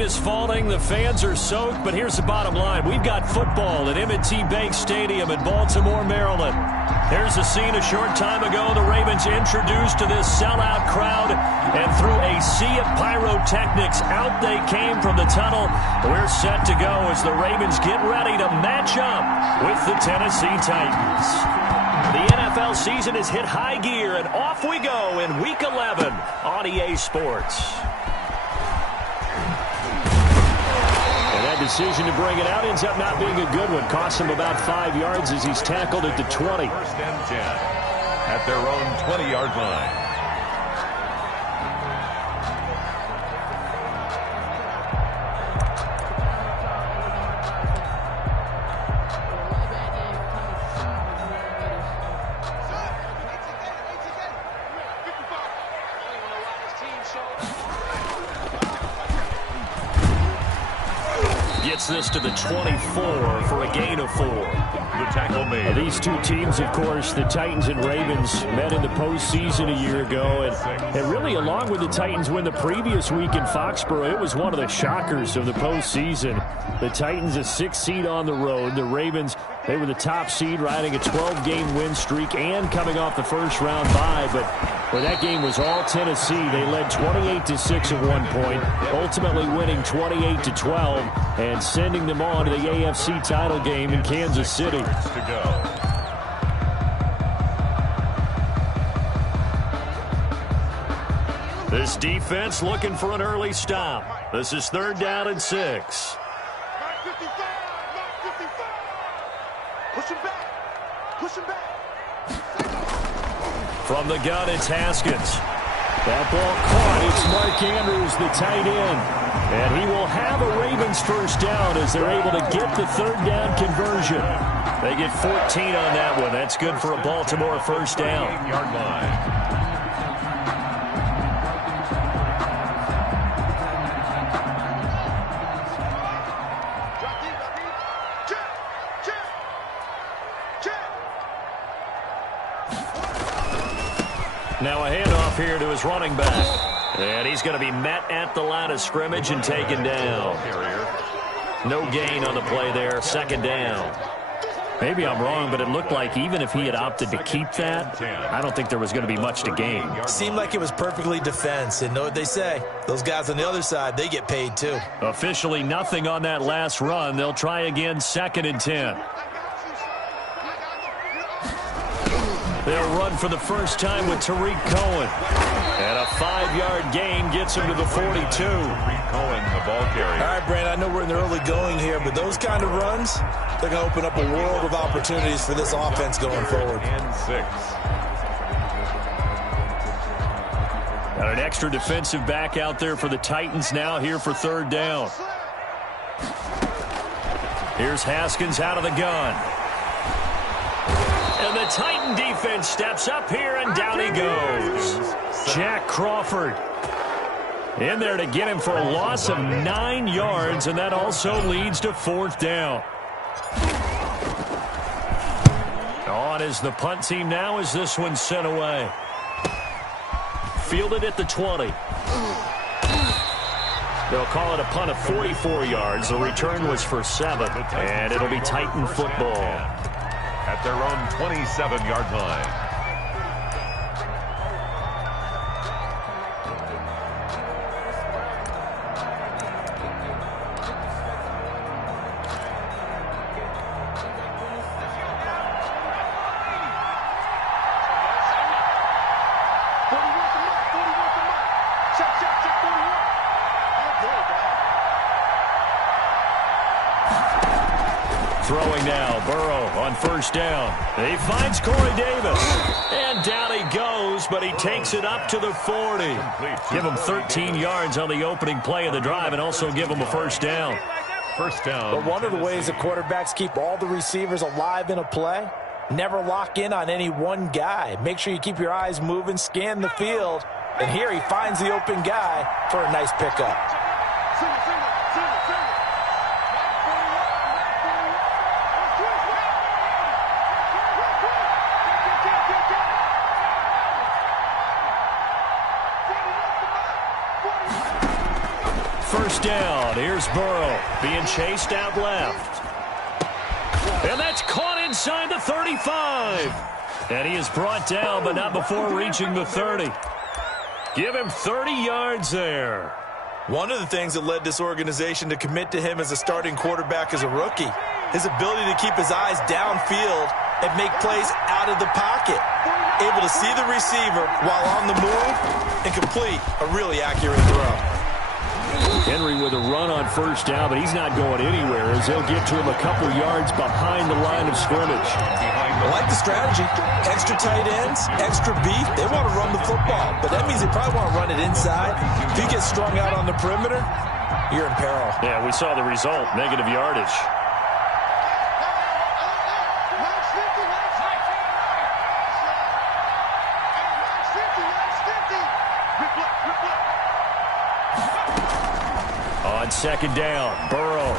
rain is falling, the fans are soaked, but here's the bottom line. We've got football at M&T Bank Stadium in Baltimore, Maryland. There's a scene a short time ago. The Ravens introduced to this sellout crowd, and through a sea of pyrotechnics, out they came from the tunnel. We're set to go as the Ravens get ready to match up with the Tennessee Titans. The NFL season has hit high gear, and off we go in Week 11 on EA Sports. And that decision to bring it out ends up not being a good one. Costs him about 5 yards as he's tackled at the 20. First and 10 at their own 20-yard line. Gets this to the 24 for a gain of 4. The tackle made. These two teams, of course, the Titans and Ravens, met in the postseason a year ago. And really, along with the Titans win the previous week in Foxborough, it was one of the shockers of the postseason. The Titans, a 6th seed on the road. The Ravens, they were the top seed, riding a 12-game win streak and coming off the first-round bye. But where that game was all Tennessee, they led 28-6 at one point, ultimately winning 28-12 and sending them on to the AFC title game in Kansas City. To go. This defense looking for an early stop. This is 3rd down and 6. Push him back. Push him back. From the gun, it's Haskins. That ball caught. It's Mark Andrews, the tight end. And he will have a Ravens first down as they're able to get the 3rd down conversion. They get 14 on that one. That's good for a Baltimore first down. 8-yard line. Now a handoff here to his running back. And he's going to be met at the line of scrimmage and taken down. No gain on the play there. 2nd down. Maybe I'm wrong, but it looked like even if he had opted to keep that, I don't think there was going to be much to gain. Seemed like it was perfectly defense. And know what they say? Those guys on the other side, they get paid too. Officially nothing on that last run. They'll try again 2nd and 10. They'll run for the first time with Tariq Cohen. And a 5-yard gain gets him to the 42. Tariq Cohen, the ball carrier. All right, Brandon, I know we're in the early going here, but those kind of runs, they're going to open up a world of opportunities for this offense going forward. And 6. Got an extra defensive back out there for the Titans now here for 3rd down. Here's Haskins out of the gun. And the Titan defense steps up here, and down he goes. Jack Crawford in there to get him for a loss of 9 yards, and that also leads to 4th down. On is the punt team now as this one's sent away. Fielded at the 20. They'll call it a punt of 44 yards. The return was for 7, and it'll be Titan football. At their own 27-yard line. Throwing now, Burrow on 1st down. He finds Corey Davis. And down he goes, but he takes it up to the 40. Give him 13 yards on the opening play of the drive and also give him a 1st down. First down. But one of the ways that quarterbacks keep all the receivers alive in a play, never lock in on any one guy. Make sure you keep your eyes moving, scan the field. And here he finds the open guy for a nice pickup. first down. Here's Burrow being chased out left. And that's caught inside the 35. And he is brought down, but not before reaching the 30. Give him 30 yards there. One of the things that led this organization to commit to him as a starting quarterback as a rookie, his ability to keep his eyes downfield and make plays out of the pocket. Able to see the receiver while on the move and complete a really accurate throw. Henry with a run on first down, but he's not going anywhere as they'll get to him a couple yards behind the line of scrimmage. I like the strategy. Extra tight ends, extra beef. They want to run the football, but that means they probably want to run it inside. If you get strung out on the perimeter, you're in peril. Yeah, we saw the result, negative yardage. On second down, Burrow.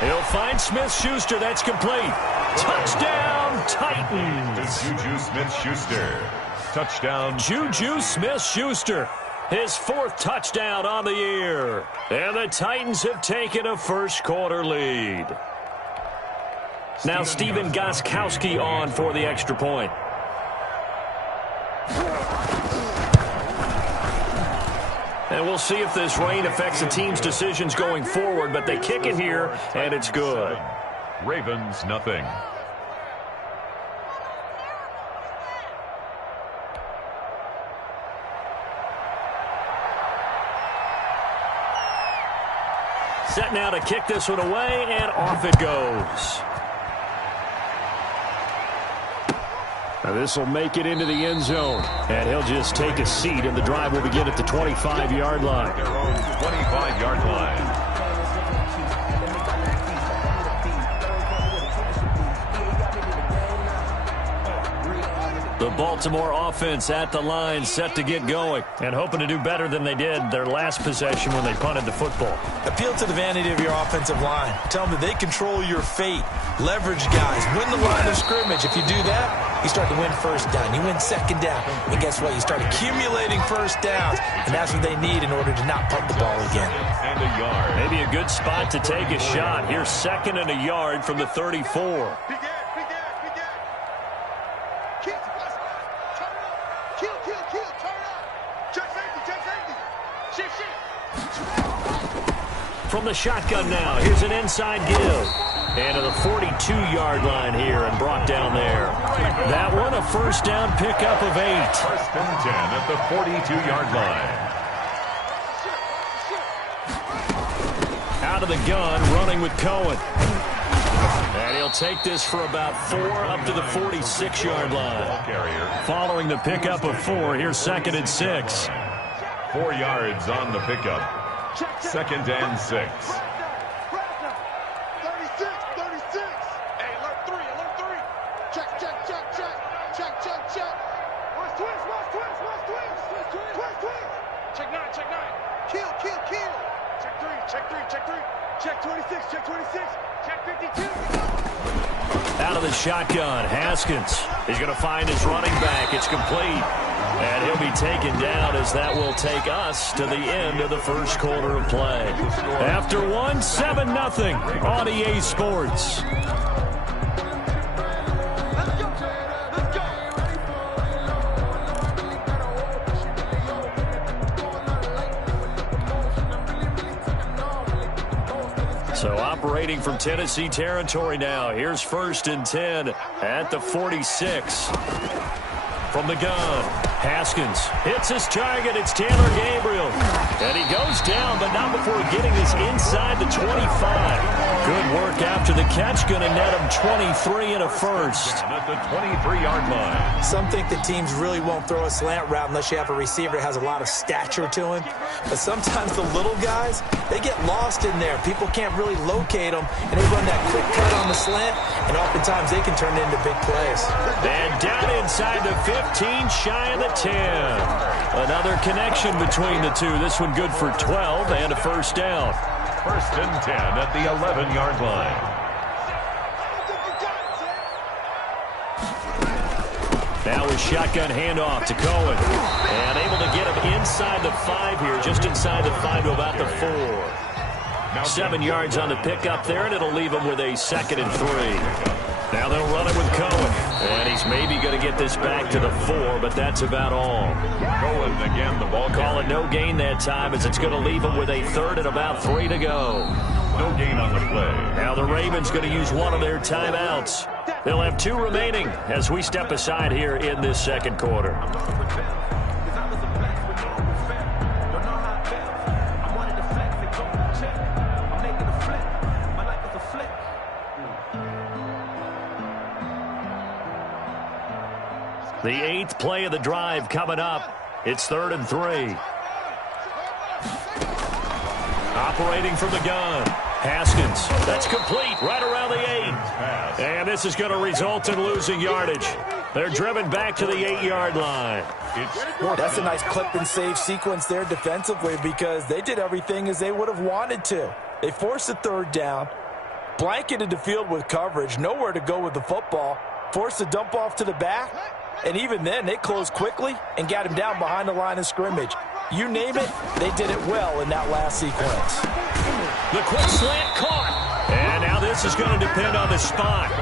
He'll find Smith-Schuster. That's complete. Touchdown, Titans. Juju Smith-Schuster. Touchdown. Juju Smith-Schuster. His fourth touchdown on the year. And the Titans have taken a first-quarter lead. Now Stephen Gostkowski on for the extra point. And we'll see if this rain affects the team's decisions going forward, but they kick it here, and it's good. Ravens, nothing. Set now to kick this one away, and off it goes. Now this will make it into the end zone, and he'll just take a seat, and the drive will begin at the 25-yard line. Their own 25-yard line. The Baltimore offense at the line, set to get going, and hoping to do better than they did their last possession when they punted the football. Appeal to the vanity of your offensive line. Tell them that they control your fate. Leverage guys. Win the line of scrimmage. If you do that, you start to win first down. You win second down. And guess what? You start accumulating first downs. And that's what they need in order to not punt the ball again. And a yard. Maybe a good spot to take a shot. Here's second and a yard from the 34. From the shotgun now, here's an inside give. And to the 42-yard line here and brought down there. That one a first down pickup of 8. First and 10 at the 42-yard line. Out of the gun, running with Cohen. And he'll take this for about 4 up to the 46-yard line. Following the pickup of 4, here's second and 6. 4 yards on the pickup. Second and 6. 36. Hey, alert 3. Check. Watch twist. Check 9. Kill. Check 3. Check 26. Check 52. Out of the shotgun, Haskins. He's going to find his running back. It's complete. And he'll be taken down as that will take us to the end of the first quarter of play. After one, 7-0 on EA Sports. So operating from Tennessee territory now. Here's first and 10 at the 46. From the gun, Haskins hits his target. It's Taylor Gabriel. And he goes down, but not before getting this inside the 25. Good work after the catch. Going to net him 23 and a first. At the 23-yard line. Some think that teams really won't throw a slant route unless you have a receiver that has a lot of stature to him. But sometimes the little guys, they get lost in there. People can't really locate them, and they run that quick cut on the slant, and oftentimes they can turn it into big plays. And down inside the 15, shy of the 10. Another connection between the two. This one good for 12 and a first down. First and 10 at the 11-yard line. Now a shotgun handoff to Cohen. And able to get him inside the 5 here, just inside the 5 to about the 4. 7 yards on the pickup there, and it'll leave him with a 2nd and 3. Now they'll run it with Cohen. And he's maybe going to get this back to the 4, but that's about all. Cohen again, the ball. Call it no gain that time, as it's going to leave him with a 3rd and about 3 to go. No gain on the play. Now the Ravens going to use one of their timeouts. They'll have 2 remaining as we step aside here in this 2nd quarter. The 8th play of the drive coming up. It's 3rd and 3. Operating from the gun. Haskins. That's complete right around the 8. And this is going to result in losing yardage. They're driven back to the 8-yard line. That's a nice clip and save sequence there defensively, because they did everything as they would have wanted to. They forced a 3rd down, blanketed the field with coverage, nowhere to go with the football, forced a dump off to the back, and even then they closed quickly and got him down behind the line of scrimmage. You name it, they did it well in that last sequence. The quick slant caught. And now this is going to depend on the spot.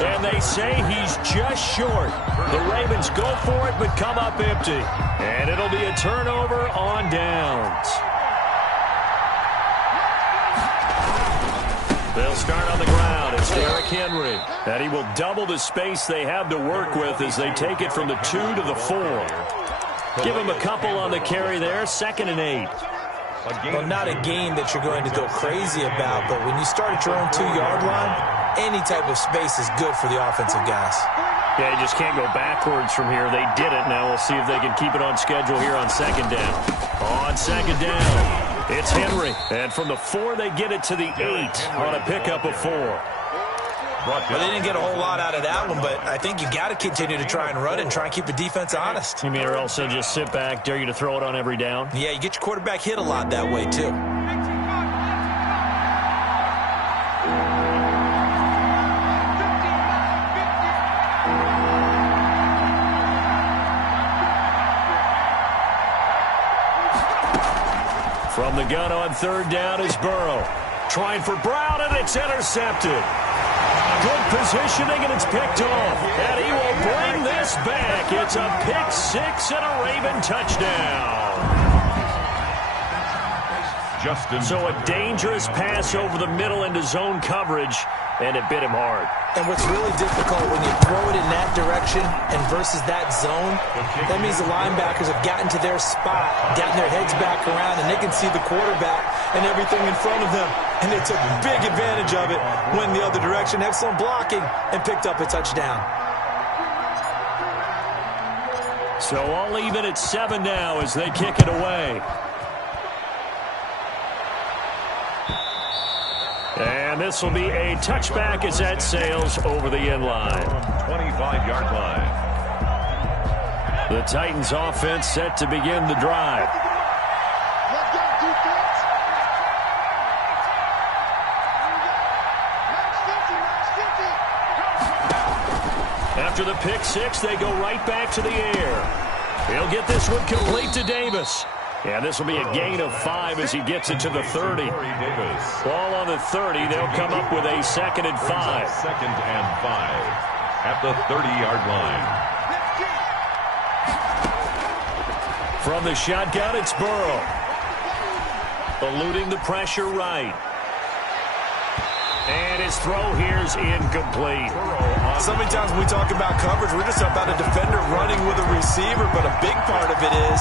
And they say he's just short. The Ravens go for it but come up empty. And it'll be a turnover on downs. They'll start on the ground. It's Derrick Henry. And he will double the space they have to work with as they take it from the 2 to the 4. Give him a couple on the carry there. 2nd and 8. Well, not a game that you're going to go crazy about, but when you start at your own 2-yard line, any type of space is good for the offensive guys. Yeah, you just can't go backwards from here. They did it. Now we'll see if they can keep it on schedule here on 2nd down. On 2nd down, it's Henry. And from the 4, they get it to the 8 on a pickup of 4. Well, they didn't get a whole lot out of that one, but I think you got to continue to try and run it and try and keep the defense honest. You mean, or else they'll just sit back, dare you to throw it on every down? Yeah, you get your quarterback hit a lot that way, too. From the gun on 3rd down is Burrow. Trying for Brown, and it's intercepted. Good positioning, and it's picked off. And he will bring this back. It's a pick 6 and a Raven touchdown. So a dangerous pass over the middle into zone coverage, and it bit him hard. And what's really difficult when you throw it in that direction and versus that zone, that means the linebackers have gotten to their spot, gotten their heads back around, and they can see the quarterback and everything in front of them. And they took big advantage of it, went the other direction, excellent blocking, and picked up a touchdown. So all even at 7 now as they kick it away. And this will be a touchback as that sails over the end line. 25-yard line. The Titans offense set to begin the drive. After the pick 6, they go right back to the air. He'll get this one complete to Davis. And this will be a gain of 5 as he gets it to the 30. Ball on the 30. They'll come up with a 2nd and 5. 2nd and 5 at the 30-yard line. From the shotgun, it's Burrow. Eluding the pressure right. And his throw here's incomplete. So many times when we talk about coverage, we're just about a defender running with a receiver, but a big part of it is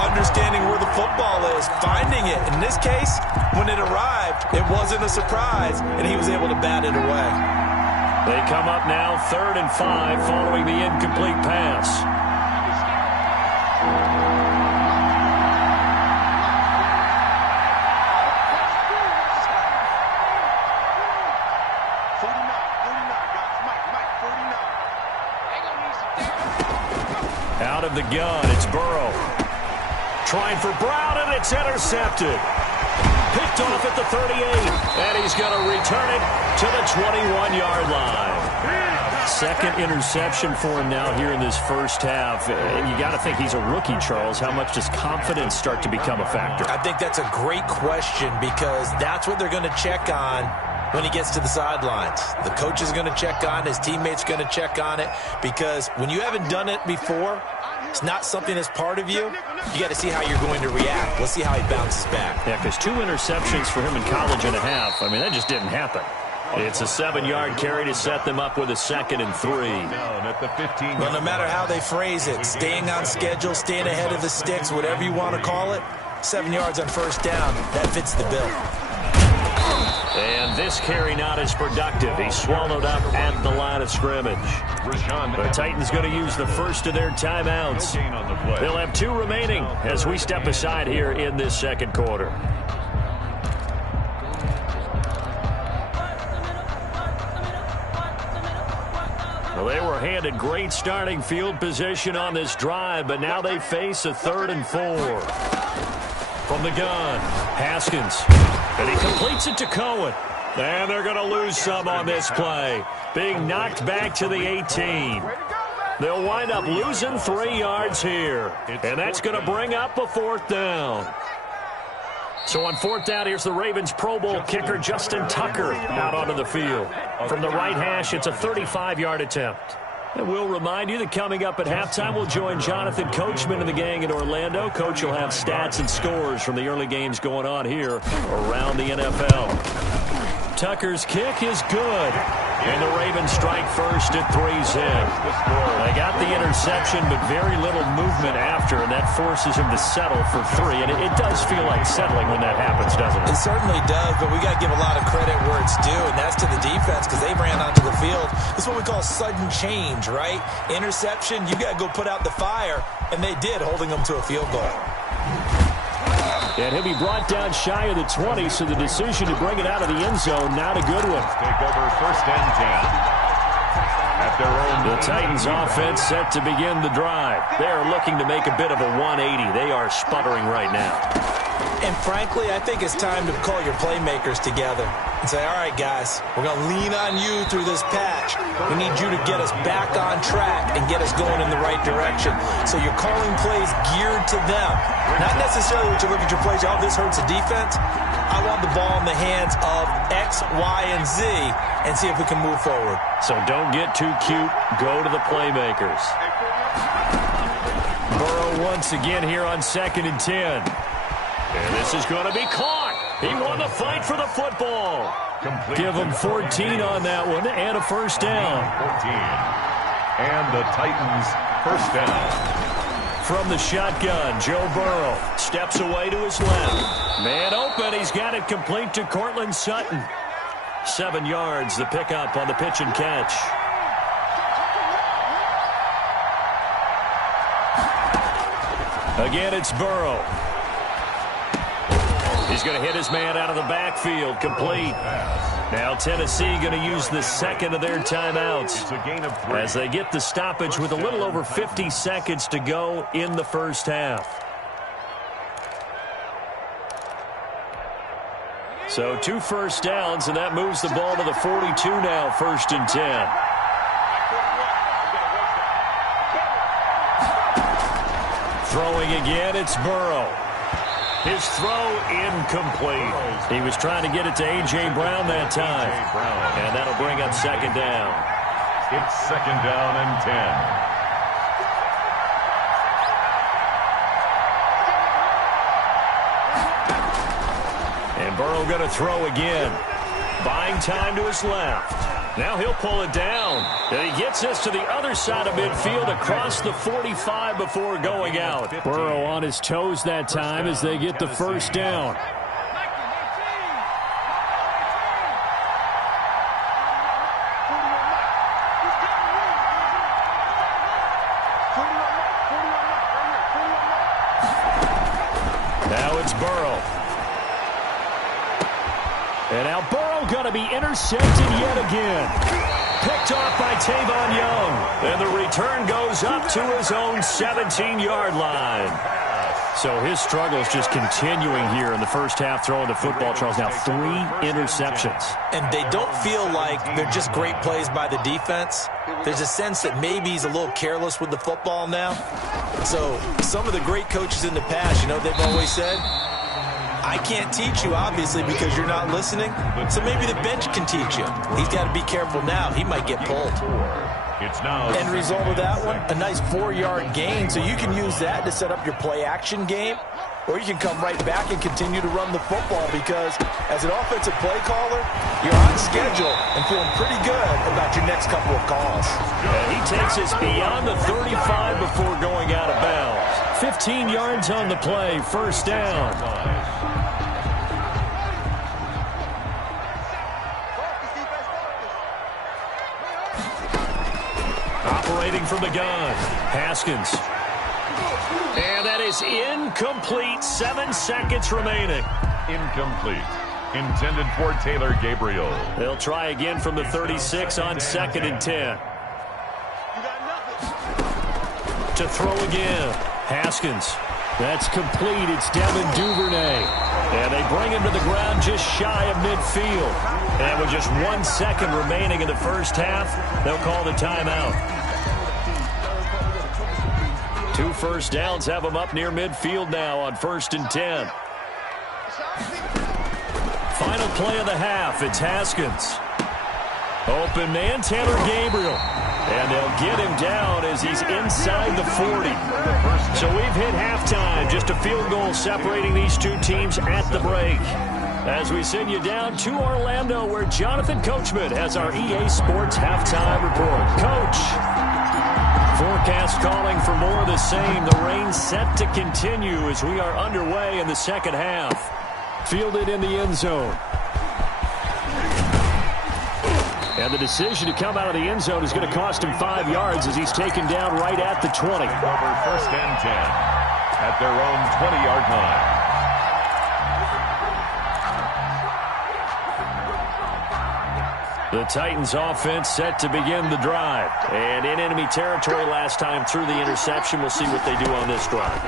understanding where the football is, finding it. In this case, when it arrived, it wasn't a surprise, and he was able to bat it away. They come up now 3rd and 5 following the incomplete pass. Out of the gun, it's Burrow. Trying for Brown, and it's intercepted. Picked off at the 38, and he's going to return it to the 21-yard line. Second interception for him now here in this first half. And you got to think he's a rookie, Charles. How much does confidence start to become a factor? I think that's a great question because that's what they're going to check on when he gets to the sidelines. The coach is going to check on it. His teammates going to check on it because when you haven't done it before, it's not something that's part of you. You got to see how you're going to react. Let's see how he bounces back. Yeah, because 2 interceptions for him in college and a half. I mean, that just didn't happen. It's a 7-yard carry to set them up with a 2nd and 3. Well, no matter how they phrase it, staying on schedule, staying ahead of the sticks, whatever you want to call it, 7 yards on first down, that fits the bill. And this carry not as productive. He's swallowed up at the line of scrimmage. The Titans going to use the first of their timeouts. They'll have 2 remaining as we step aside here in this second quarter. Well, they were handed great starting field position on this drive, but now they face a 3rd and 4. From the gun, Haskins. And he completes it to Cohen. And they're going to lose some on this play. Being knocked back to the 18. They'll wind up losing 3 yards here. And that's going to bring up a 4th down. So on 4th down, here's the Ravens Pro Bowl kicker Justin Tucker out onto the field. From the right hash, it's a 35-yard attempt. And we'll remind you that coming up at halftime, we'll join Jonathan Coachman and the gang in Orlando. Coach will have stats and scores from the early games going on here around the NFL. Tucker's kick is good. And the Ravens strike first at 3's in. They got the interception, but very little movement after, and that forces him to settle for 3. And it does feel like settling when that happens, doesn't it? It certainly does, but we got to give a lot of credit where it's due, and that's to the defense because they ran onto the field. It's what we call sudden change, right? Interception, you got to go put out the fire, and they did, holding them to a field goal. And he'll be brought down shy of the 20, so the decision to bring it out of the end zone, not a good one. Take over 1st and 10. At their own. The Titans offense set to begin the drive. They are looking to make a bit of a 180. They are sputtering right now. And frankly, I think it's time to call your playmakers together and say, all right, guys, we're going to lean on you through this patch. We need you to get us back on track and get us going in the right direction. So you're calling plays geared to them. Not necessarily what you look at your plays, oh, this hurts the defense. I want the ball in the hands of X, Y, and Z and see if we can move forward. So don't get too cute. Go to the playmakers. Burrow once again here on 2nd and 10. And this is going to be caught. He won the fight for the football. Give him 14 on that one and a first down. 14. And the Titans first down. From the shotgun, Joe Burrow steps away to his left. Man open. He's got it complete to Cortland Sutton. 7 yards, the pickup on the pitch and catch. Again, it's Burrow. He's going to hit his man out of the backfield, complete. Now Tennessee going to use the 2nd of their timeouts as they get the stoppage with a little over 50 seconds to go in the first half. So 2 first downs, and that moves the ball to the 42 now, 1st and 10. Throwing again, it's Burrow. His throw incomplete. He was trying to get it to A.J. Brown that time. And that'll bring up 2nd down. It's 2nd down and 10. And Burrow going to throw again. Buying time to his left. Now he'll pull it down. And he gets us to the other side of midfield across the 45 before going out. Burrow on his toes that time as they get the first down. Now it's Burrow. And now Burrow going to be intercepted yet again. Picked off by Tavon Young. And the return goes up to his own 17-yard line. So his struggle is just continuing here in the first half, throwing the football. Charles, now 3 interceptions. And they don't feel like they're just great plays by the defense. There's a sense that maybe he's a little careless with the football now. So some of the great coaches in the past, they've always said, I can't teach you, obviously, because you're not listening. So maybe the bench can teach you. He's got to be careful now. He might get pulled. It's now End result of that one, a nice 4-yard gain. So you can use that to set up your play-action game, or you can come right back and continue to run the football because as an offensive play caller, you're on schedule and feeling pretty good about your next couple of calls. And he takes us beyond the 35 before going out of bounds. 15 yards on the play, first down. Operating from the gun, Haskins. And that is incomplete. 7 seconds remaining. incomplete. Intended for Taylor Gabriel. They'll try again from the 36 on 2nd and 10. To throw again. Haskins. That's complete. It's Devin Duvernay. And they bring him to the ground just shy of midfield. And with just 1 second remaining in the first half, they'll call the timeout. 2 first downs have them up near midfield now on 1st and 10. Final play of the half. It's Haskins. Open man, Taylor Gabriel. And they'll get him down as he's inside the 40. So we've hit halftime. Just a field goal separating these two teams at the break. As we send you down to Orlando, where Jonathan Coachman has our EA Sports halftime report. Coach. Forecast calling for more of the same. The rain set to continue as we are underway in the second half. Fielded in the end zone. And the decision to come out of the end zone is going to cost him 5 yards as he's taken down right at the 20. Over 1st and 10 at their own 20-yard line. The Titans offense set to begin the drive. And in enemy territory last time through the interception. We'll see what they do on this drive.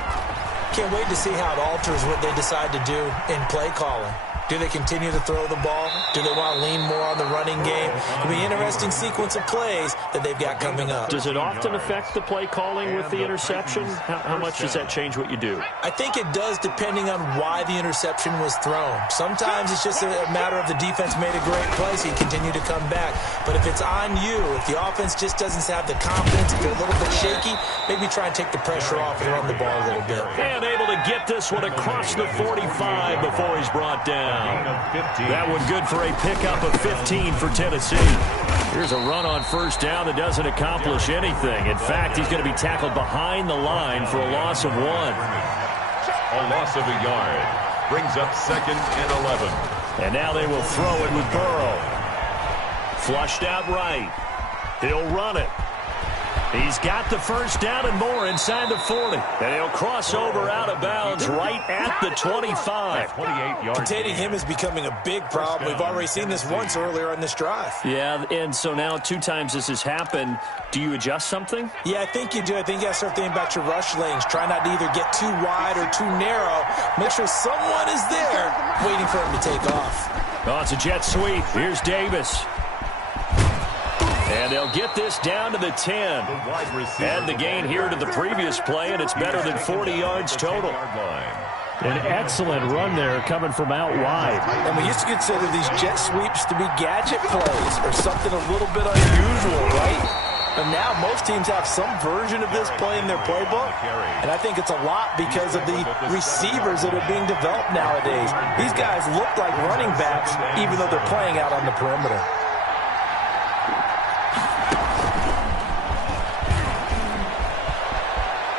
Can't wait to see how it alters what they decide to do in play calling. Do they continue to throw the ball? Do they want to lean more on the running game? It'll be an interesting sequence of plays that they've got coming up. Does it often affect the play calling with the interception? How much does that change what you do? I think it does depending on why the interception was thrown. Sometimes it's just a matter of the defense made a great play, so you continue to come back. But if it's on you, if the offense just doesn't have the confidence, if they're a little bit shaky, maybe try and take the pressure off and run the ball a little bit. And able to get this one across the 45 before he's brought down. That one good for a pickup of 15 for Tennessee. Here's a run on 1st down that doesn't accomplish anything. In fact, he's going to be tackled behind the line for a loss of 1. A loss of a yard brings up 2nd and 11. And now they will throw it with Burrow. Flushed out right. He'll run it. He's got the 1st down and more inside the 40. And he'll cross over out of bounds right at the 25. 28-yard. Containing him is becoming a big problem. We've already seen this once earlier on this drive. Yeah, and so now 2 times this has happened. Do you adjust something? Yeah, I think you do. I think you got to start thinking about your rush lanes. Try not to either get too wide or too narrow. Make sure someone is there waiting for him to take off. Oh, it's a jet sweep. Here's Davis. And they'll get this down to the 10. Add the gain here to the previous play, and it's better than 40 yards total. An excellent run there coming from out wide. And we used to consider these jet sweeps to be gadget plays or something a little bit unusual, right? But now most teams have some version of this play in their playbook. And I think it's a lot because of the receivers that are being developed nowadays. These guys look like running backs even though they're playing out on the perimeter.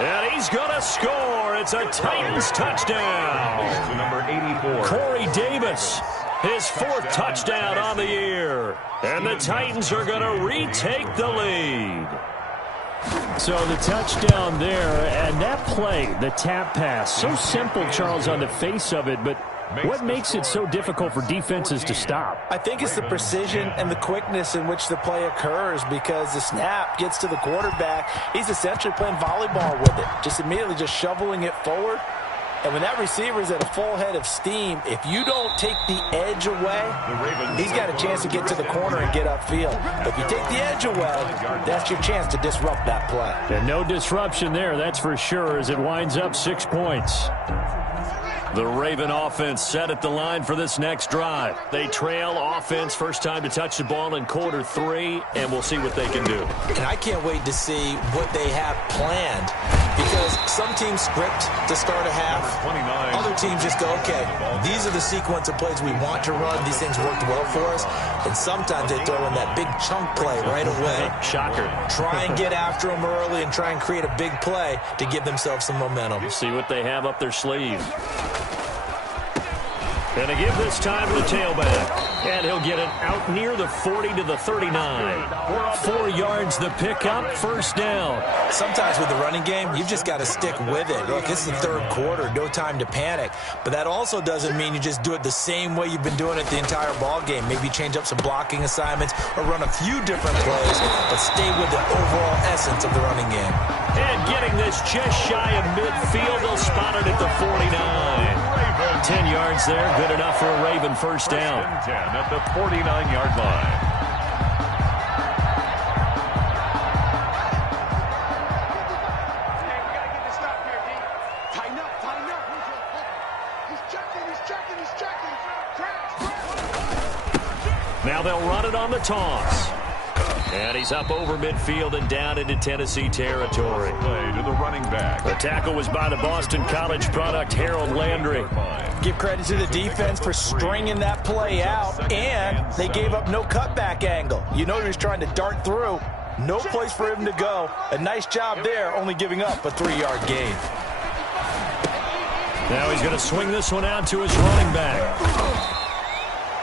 And he's going to score. It's a Titans touchdown. To number 84. Corey Davis, his 4th touchdown on the year. And the Titans are going to retake the lead. So the touchdown there, and that play, the tap pass, so simple, Charles, on the face of it, but what makes it so difficult for defenses to stop? I think it's the precision and the quickness in which the play occurs because the snap gets to the quarterback. He's essentially playing volleyball with it, just immediately just shoveling it forward. And when that receiver's at a full head of steam, if you don't take the edge away, he's got a chance to get to the corner and get upfield. But if you take the edge away, that's your chance to disrupt that play. And no disruption there, that's for sure, as it winds up 6 points. The Raven offense set at the line for this next drive. They trail offense, first time to touch the ball in quarter 3, and we'll see what they can do. And I can't wait to see what they have planned, because some teams script to start a half. Other teams just go, okay, these are the sequence of plays we want to run. These things worked well for us. And sometimes they throw in that big chunk play right away. Shocker. Try and get after them early and try and create a big play to give themselves some momentum. See what they have up their sleeve. And to give this time to the tailback. And he'll get it out near the 40 to the 39. 4 yards the pickup, first down. Sometimes with the running game, you've just got to stick with it. Look, it's the third quarter, no time to panic. But that also doesn't mean you just do it the same way you've been doing it the entire ball game. Maybe change up some blocking assignments or run a few different plays, but stay with the overall essence of the running game. And getting this just shy of midfield, they'll spot it at the 49. 10 yards there, good enough for a Raven first down. 10 at the 49-yard line. Now they'll run it on the toss. And he's up over midfield and down into Tennessee territory. Play to the running back. The tackle was by the Boston College product, Harold Landry. Give credit to the defense for stringing that play out, and they gave up no cutback angle. You know he was trying to dart through. No place for him to go. A nice job there, only giving up a 3-yard gain. Now he's going to swing this one out to his running back.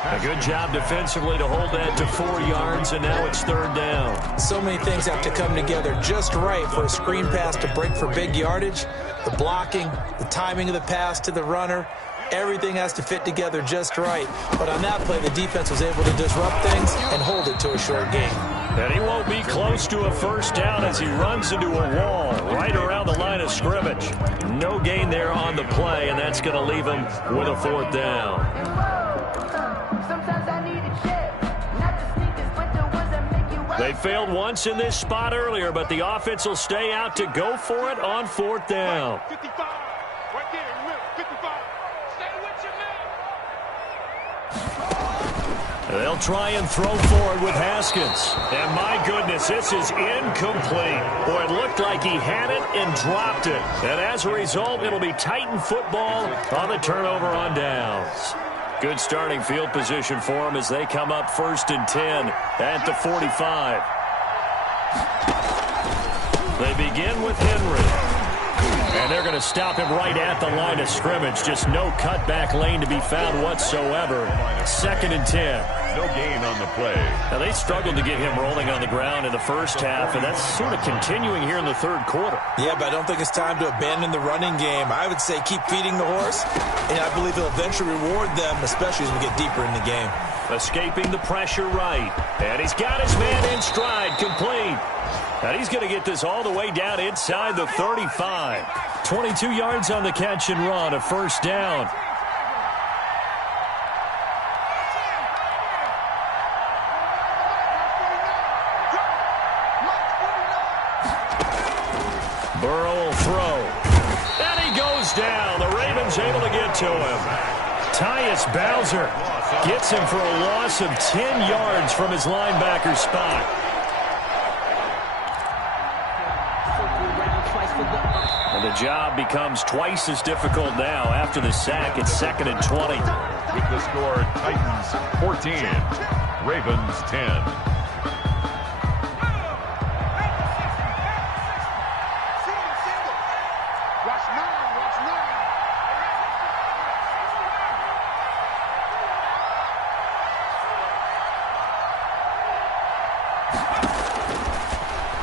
A good job defensively to hold that to 4 yards, and now it's third down. So many things have to come together just right for a screen pass to break for big yardage. The blocking, the timing of the pass to the runner, everything has to fit together just right. But on that play, the defense was able to disrupt things and hold it to a short gain. And he won't be close to a first down as he runs into a wall right around the line of scrimmage. No gain there on the play, and that's going to leave him with a fourth down. They failed once in this spot earlier, but the offense will stay out to go for it on fourth down. 55. Right there in the middle. 55. Stay with your man. They'll try and throw forward with Haskins. And my goodness, this is incomplete. Boy, it looked like he had it and dropped it. And as a result, it'll be Titan football on the turnover on downs. Good starting field position for them as they come up 1st and 10 at the 45. They begin with Henry. And they're going to stop him right at the line of scrimmage. Just no cutback lane to be found whatsoever. 2nd and 10. No gain on the play. Now, they struggled to get him rolling on the ground in the first half, and that's sort of continuing here in the third quarter. Yeah, but I don't think it's time to abandon the running game. I would say keep feeding the horse, and I believe he'll eventually reward them, especially as we get deeper in the game. Escaping the pressure right. And he's got his man in stride, complete. And he's going to get this all the way down inside the 35. 22 yards on the catch and run, a first down. Burrow will throw. And he goes down. The Ravens able to get to him. Tyus Bowser gets him for a loss of 10 yards from his linebacker spot. And the job becomes twice as difficult now after the sack. It's 2nd and 20. With the score, Titans 14, Ravens 10.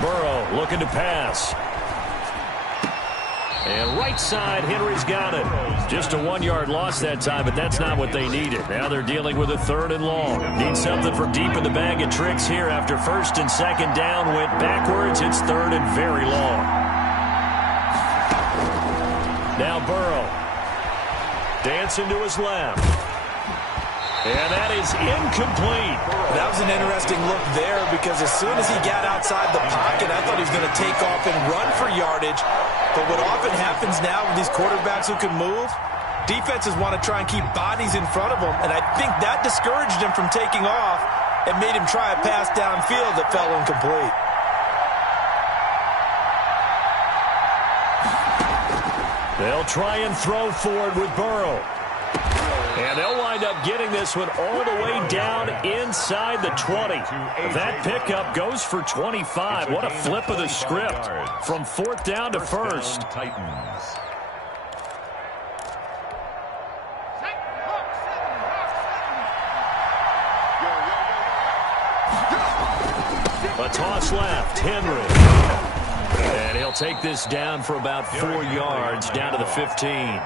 Burrow looking to pass. And right side, Henry's got it. Just a 1-yard loss that time, but that's not what they needed. Now they're dealing with a 3rd and long. Need something from deep in the bag of tricks here after 1st and 2nd down went backwards. It's 3rd and very long. Now Burrow dancing to his left. And that is incomplete. That was an interesting look there because as soon as he got outside the pocket, I thought he was going to take off and run for yardage. But what often happens now with these quarterbacks who can move, defenses want to try and keep bodies in front of them, and I think that discouraged him from taking off and made him try a pass downfield that fell incomplete. They'll try and throw forward with Burrow. And they'll wind up getting this one all the way down inside the 20. That pickup goes for 25. What a flip of the script from 4th down to 1st. Titans. A toss left, Henry. And he'll take this down for about 4 yards, down to the 15.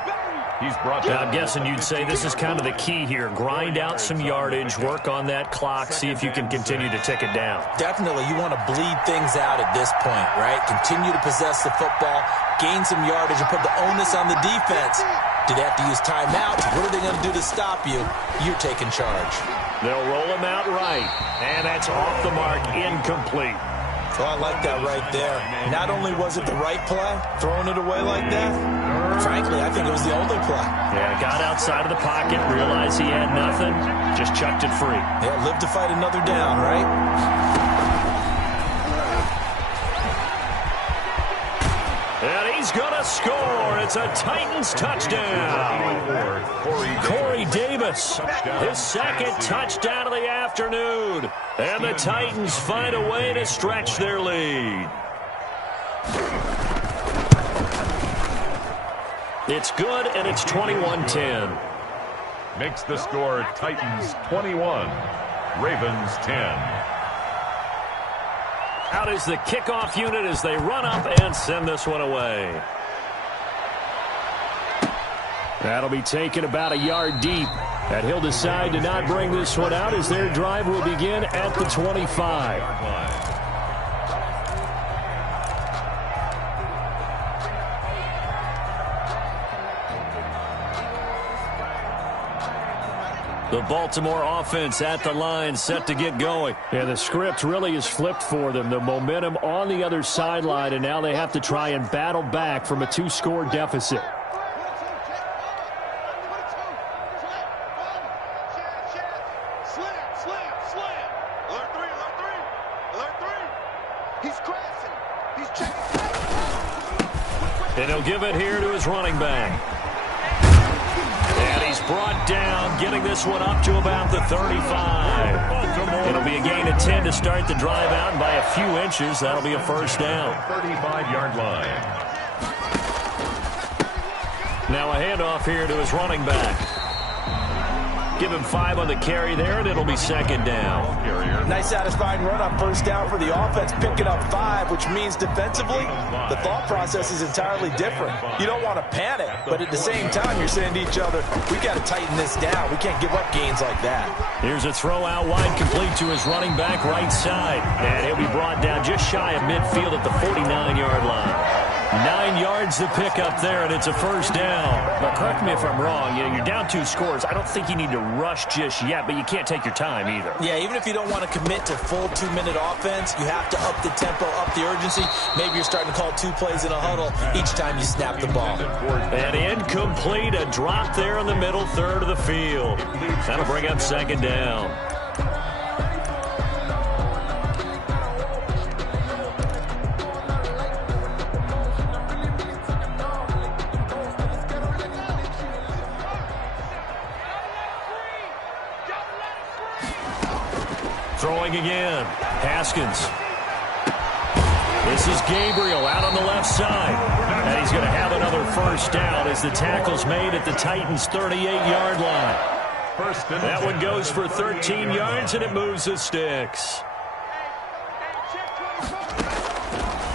He's brought down. I'm guessing you'd say this is kind of the key here. Grind out some yardage, work on that clock, see if you can continue to tick it down. Definitely, you want to bleed things out at this point, right? Continue to possess the football, gain some yardage, and put the onus on the defense. Do they have to use timeouts? What are they going to do to stop you? You're taking charge. They'll roll him out right, and that's off the mark, incomplete. Oh, I like that right there. Not only was it the right play, throwing it away like that, frankly, I think it was the only play. Yeah, got outside of the pocket, realized he had nothing, just chucked it free. Yeah, live to fight another down, right? And he's going to score. It's a Titans touchdown. Corey Davis, his 2nd touchdown of the afternoon. And the Titans find a way to stretch their lead. It's good, and it's 21-10. Makes the score Titans 21, Ravens 10. Out is the kickoff unit as they run up and send this one away. That'll be taken about a yard deep. And he'll decide to not bring this one out as their drive will begin at the 25. The Baltimore offense at the line, set to get going. And the script really is flipped for them. The momentum on the other sideline, and now they have to try and battle back from a 2-score deficit. And he'll give it here to his running back. And he's brought down, getting this one up to about the 35. It'll be a gain of 10 to start the drive out, and by a few inches, that'll be a first down. 35-yard line. Now a handoff here to his running back. Give him 5 on the carry there, and it'll be 2nd down. Nice satisfying run on 1st down for the offense, picking up 5, which means defensively, the thought process is entirely different. You don't want to panic, but at the same time, you're saying to each other, we got to tighten this down. We can't give up gains like that. Here's a throw out wide, complete to his running back right side. And he'll be brought down just shy of midfield at the 49-yard line. 9 yards to pick up there, and it's a first down. But correct me if I'm wrong, you're down 2 scores. I don't think you need to rush just yet, but you can't take your time either. Yeah, even if you don't want to commit to full 2-minute offense, you have to up the tempo, up the urgency. Maybe you're starting to call 2 plays in a huddle each time you snap the ball. And incomplete, a drop there in the middle third of the field. That'll bring up 2nd down. Throwing again. Haskins. This is Gabriel out on the left side. And he's going to have another first down as the tackle's made at the Titans' 38-yard line. That one goes for 13 yards, and it moves the sticks.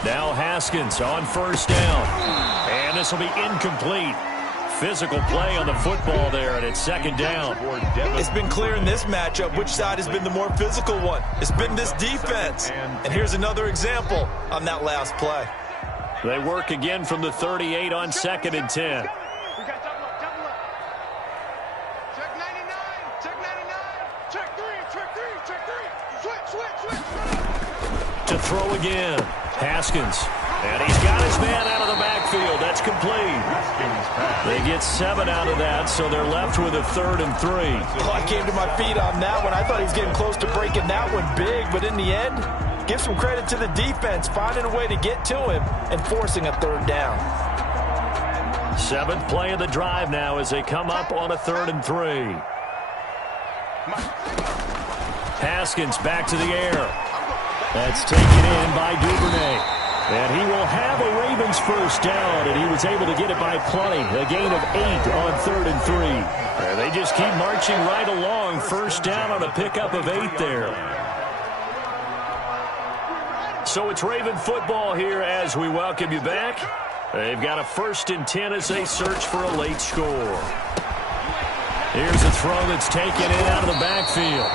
Now Haskins on first down. And this will be incomplete. Physical play on the football there, and it's 2nd down. It's been clear in this matchup which side has been the more physical one. It's been this defense. And here's another example on that last play. They work again from the 38 on 2nd and 10. throw again. Haskins. And he's got his man out of the backfield. That's complete. They get 7 out of that, so they're left with a 3rd and 3. Oh, I came to my feet on that one. I thought he was getting close to breaking that one big, but in the end, give some credit to the defense, finding a way to get to him and forcing a 3rd down. 7th play of the drive now as they come up on a 3rd and 3. Haskins back to the air. That's taken in by Duvernay. And he will have a Ravens first down, and he was able to get it by plenty. A gain of 8 on 3rd and 3. And they just keep marching right along. First down on a pickup of 8 there. So it's Raven football here as we welcome you back. They've got a 1st and 10 as they search for a late score. Here's a throw that's taken in out of the backfield.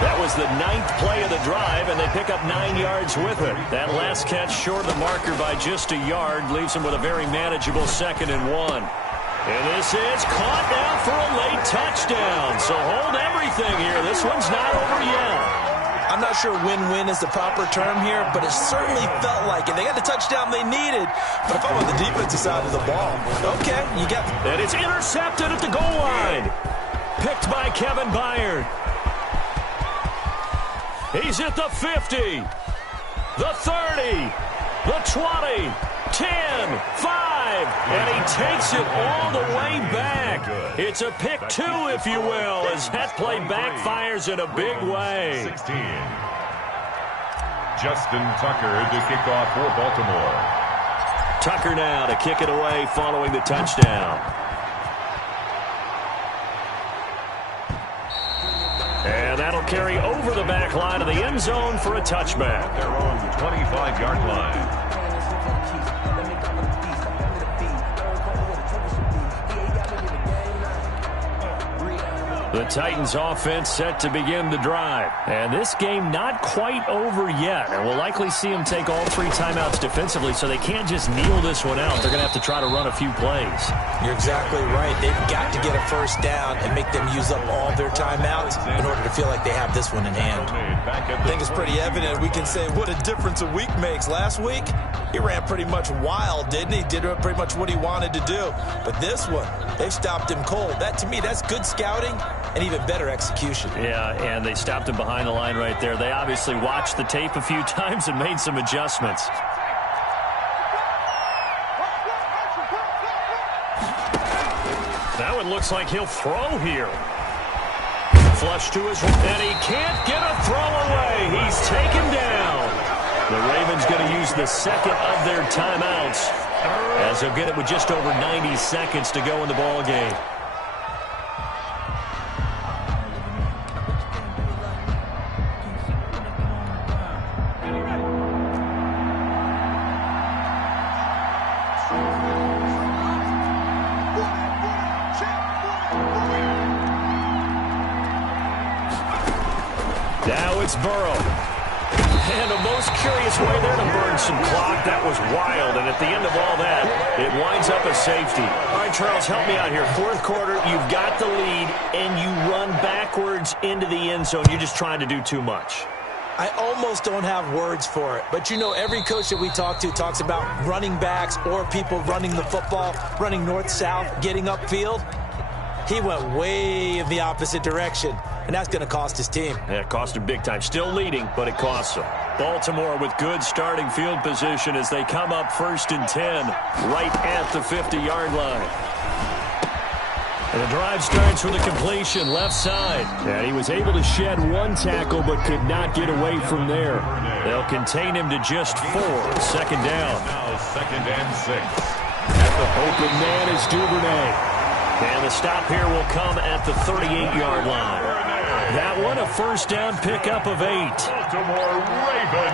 That was the 9th play of the drive, and they pick up 9 yards with it. That last catch short of the marker by just a yard leaves them with a very manageable 2nd and 1. And this is caught now for a late touchdown. So hold everything here. This one's not over yet. I'm not sure win-win is the proper term here, but it certainly felt like it. They got the touchdown they needed, but if I'm on the defensive side of the ball, okay, you got me. And it's intercepted at the goal line. Picked by Kevin Byard. He's at the 50, the 30, the 20, 10, 5, and he takes it all the way back. It's a pick 2, if you will, as that play backfires in a big way. 16. Justin Tucker to kick off for Baltimore. Tucker now to kick it away following the touchdown. And that'll carry over the back line of the end zone for a touchback. Their own 25-yard line. The Titans offense set to begin the drive. And this game not quite over yet. And we'll likely see them take all 3 timeouts defensively, so they can't just kneel this one out. They're going to have to try to run a few plays. You're exactly right. They've got to get a first down and make them use up all their timeouts in order to feel like they have this one in hand. I think it's pretty evident. We can say what a difference a week makes. Last week, he ran pretty much wild, didn't he? Did pretty much what he wanted to do. But this one, they stopped him cold. That, to me, that's good scouting and even better execution. Yeah, and they stopped him behind the line right there. They obviously watched the tape a few times and made some adjustments. That one looks like he'll throw here. Flush to his right, and he can't get a throw away. He's taken down. The Ravens going to use the 2nd of their timeouts as they'll get it with just over 90 seconds to go in the ball game. Now it's Burrow. And the most curious way there to burn some clock. That was wild. And at the end of all that, it winds up a safety. All right, Charles, help me out here. 4th quarter, you've got the lead, and you run backwards into the end zone. You're just trying to do too much. I almost don't have words for it. But, you know, every coach that we talk to talks about running backs or people running the football, running north-south, getting upfield. He went way in the opposite direction, and that's going to cost his team. Yeah, it cost him big time. Still leading, but it costs him. Baltimore with good starting field position as they come up 1st and 10 right at the 50-yard line. And the drive starts with a completion left side. And he was able to shed 1 tackle but could not get away from there. They'll contain him to just 4. 2nd down. Now 2nd and 6. Open man is Duvernay. And the stop here will come at the 38-yard line. That one a first down pickup of 8. Baltimore Raven.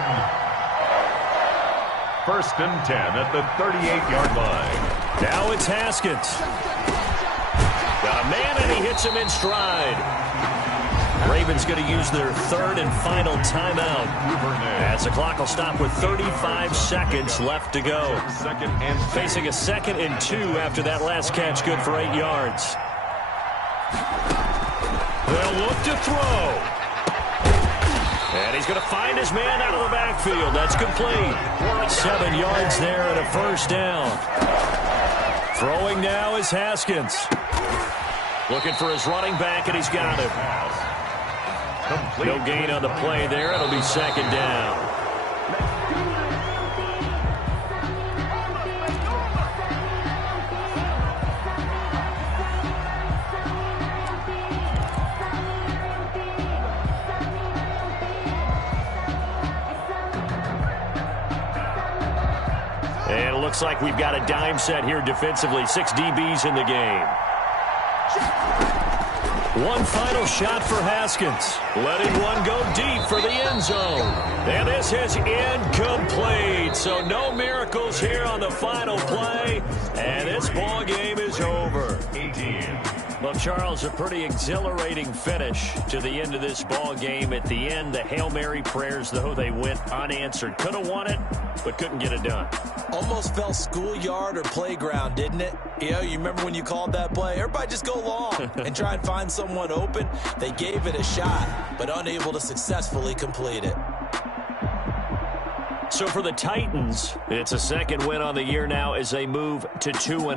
1st and 10 at the 38-yard line. Now it's Haskins. Got a man and he hits him in stride. Ravens going to use their 3rd and final timeout. As the clock will stop with 35 seconds left to go. Facing a 2nd and 2 after that last catch, good for 8 yards. They'll look to throw. And he's going to find his man out of the backfield. That's complete. 7 yards there and a first down. Throwing now is Haskins. Looking for his running back, and he's got him. No gain on the play there. It'll be second down. And it looks like we've got a dime set here defensively. 6 DBs in the game. One final shot for Haskins. Letting one go deep for the end zone. And this is incomplete. So no miracles here on the final play. And this ball game is over. 18. Well, Charles, a pretty exhilarating finish to the end of this ball game. At the end, the Hail Mary prayers, though, they went unanswered. Could have won it, but couldn't get it done. Almost felt schoolyard or playground, didn't it? You remember when you called that play? Everybody just go long and try and find someone open. They gave it a shot, but unable to successfully complete it. So for the Titans, it's a second win on the year now as they move to 2-8.